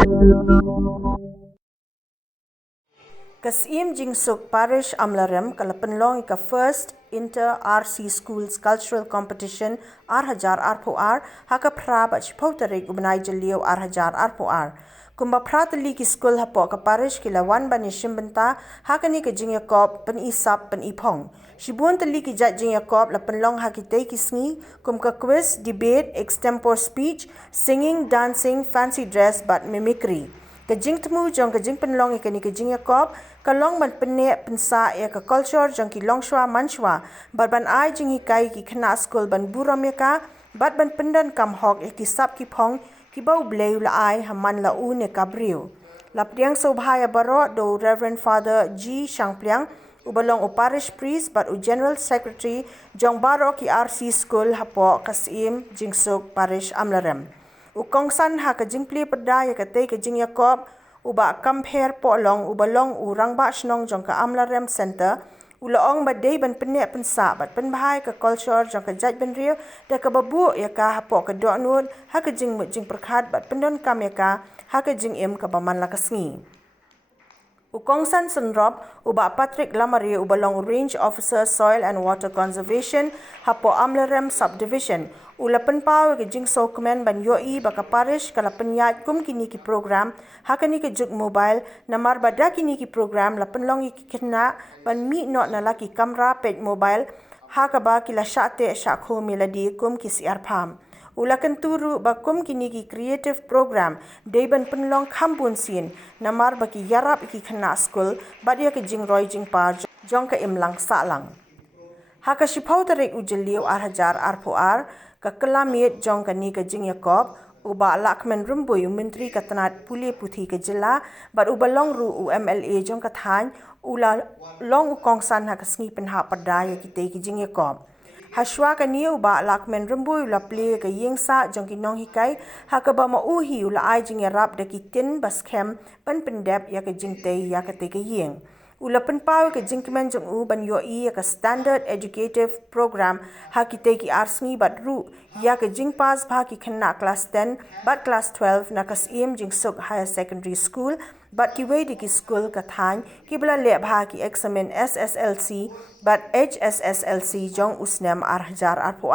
Syiem Jingsuk Parish Amlarem pynlong ika first inter-RC schools cultural competition hajar hapoh haka pra chipoh tarik bnai Jylliew hajar hapoh. Kumba tylli ki skul hapoh ka parish kila wan bani shim bynta haka ni ka jingiakop pynisap-pyniphong. Shibun tylli ki jait jingiakop pynlong kitei ki sngi ka quiz, debate, extempore speech, singing, dancing, fancy dress but mimicry. Ka jingthmu jong ka jingpynlong ika ni ka jingiakop kalong ban pynneh pynsah ya ka kolshor jong ki longshuwa manshuwa bat bnai jingikai ki khna skul ban buram ya ka bat ban pindan kam hok ya ki pynisap-pyniphong ki bau bleu la ai haman la u ne kabriu la priang sobhaya baro do Reverend Father G Shangpliang ubalong parish priest but general secretary jong baro ki RC school hapoh ka Syiem Jingsuk Parish Amlarem. Ukongsan ha ka jingpli pada ya kitei ka jingiakop Bah Kampher Pohlong ubalong rangba snong jong ka Amlarem Centre ulaong badai ban pynneh pynsah bat penbahai ka kolshor jong ka jait ban riu da ka babu ya ka hapoh ka donut ha ka jingmut jingperkhat bat pendon kam ya ka ha ka jingim ka baman la ka sngi. Ukongsan senrop Bah Patrick Lamari ubalong Range Officer Soil and Water Conservation hapoh Amlarem Subdivision ula penpau ke jingsok kemen ban yoi baka parish kala penyat kum kini ki program hakani ke juk mobile namar bada kini ki program la penlong ki kena ban mi not na laki kamera page mobile hakaba kila syate syakho meladi kum ki siar pham. Ulakan turu bakum kini ki creative program day ban pynlong khambun sin namar baki yarap ki khna skul badia ke jingroi jingpar jong ka imlang salang. Haka chipoh tarik Jylliew hajar hapoh ka kelamit jong ka ni ka jingiakop uba lakmen rumbui menteri katanat puli puthi ke jela bat ubalong ru MLA jong ka than ula long ukongsan ha ka sngi penha pada ya kitei ki jingiakop. Haswa ka ni uba lakmen rumbui ula ple ka yingsa jong ki nong hikai ha ka ba mauhi ula ai jingiarap da ki tin baskem ban pendep ya ka jingtei ya ka te ka ying. Ula penpau ke jingkemen jong ban yoi ka standard educative program ha kitei ki sngi bat ru ya ka jingpas bha ki khna class 10 bat class 12 na ka Syiem Jingsuk Higher Secondary School bat ki wei ki school ka than ki bla le bha ki examen SSLC bat HSSLC jong usnem hajar hapoh.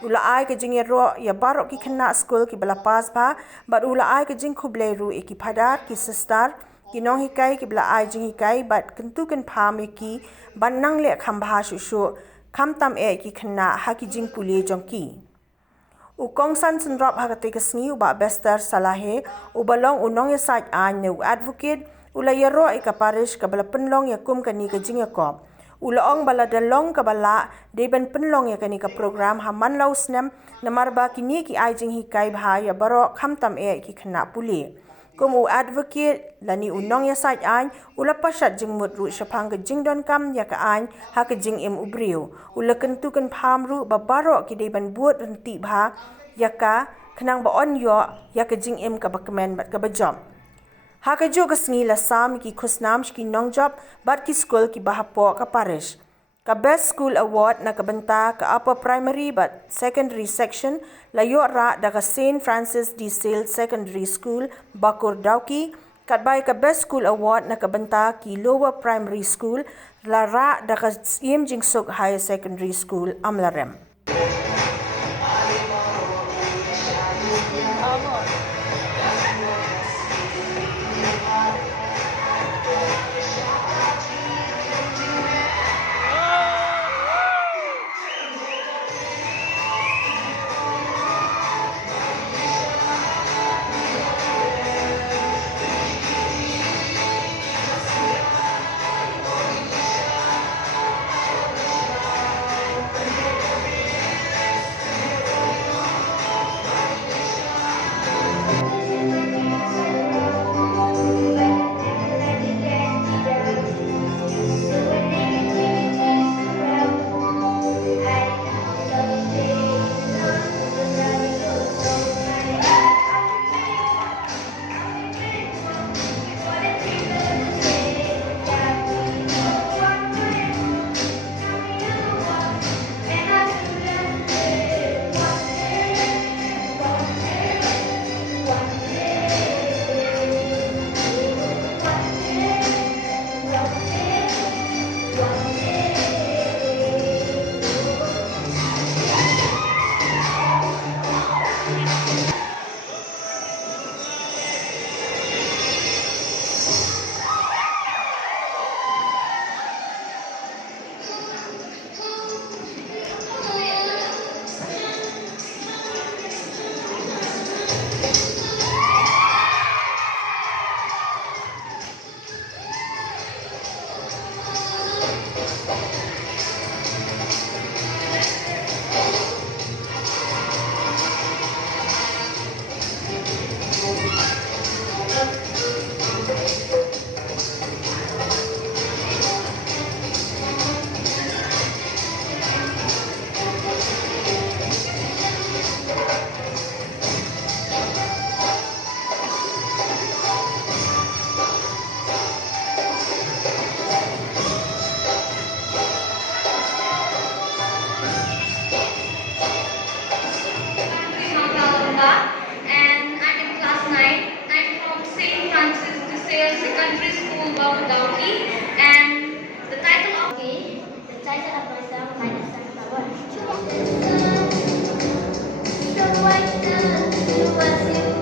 Ula ai ke jingero ya barok ki khna school ki bla pas bha bat ula ai ke jingkhuble ru ki phadar ki sister kinong hikai ki bla ai jing hikai bat kentu ken pham ki ban nang le khambha shu kham tam ki khna ha ki jing puli jong ki. Ukongsan senrop ha ka te ka sngi uba bester salahe ubalong unong ya saj an ne advocate ula yaro ka parish ka bala pynlong ya kum ka ni ka jingiakop. Ulaong bala dalong ka bala de ban pynlong ya ka ni ka program ha man lau snem namar ba ki ni ki ai jing hikai bha ya baro kham tam ki khna puli. Kum advocate lani unong ya saj an ula pasat jingmut ru syapang ke jingdon kam ya ka an ha ka jingim ubriu ula kentu kan pham ru babaro ki de ban buat renti bha ya ka khnang ba on yo ya ka jingim ka bakmen bat ka bajom. Ha ka jo ka sngi la sam ki khusnam ki nong job bat ki skul ki bahapoh ka parish. Ka Best School Award na ka bynta ka upper primary but secondary section layo ra da ka St. Francis de Sales Secondary School Bakur Dauki katbay ka Best School Award na ka bynta ki lower primary school la ra da ka Syiem Jingsuk Higher Secondary School Amlarem. about donkey and the title of the title of my song by the sun flower. So white the was you.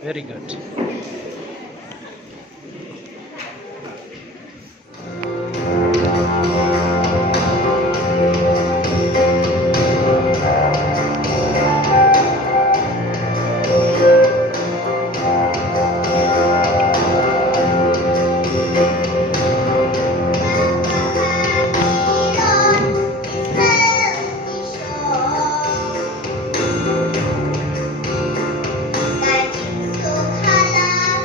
Very good. Jingsuk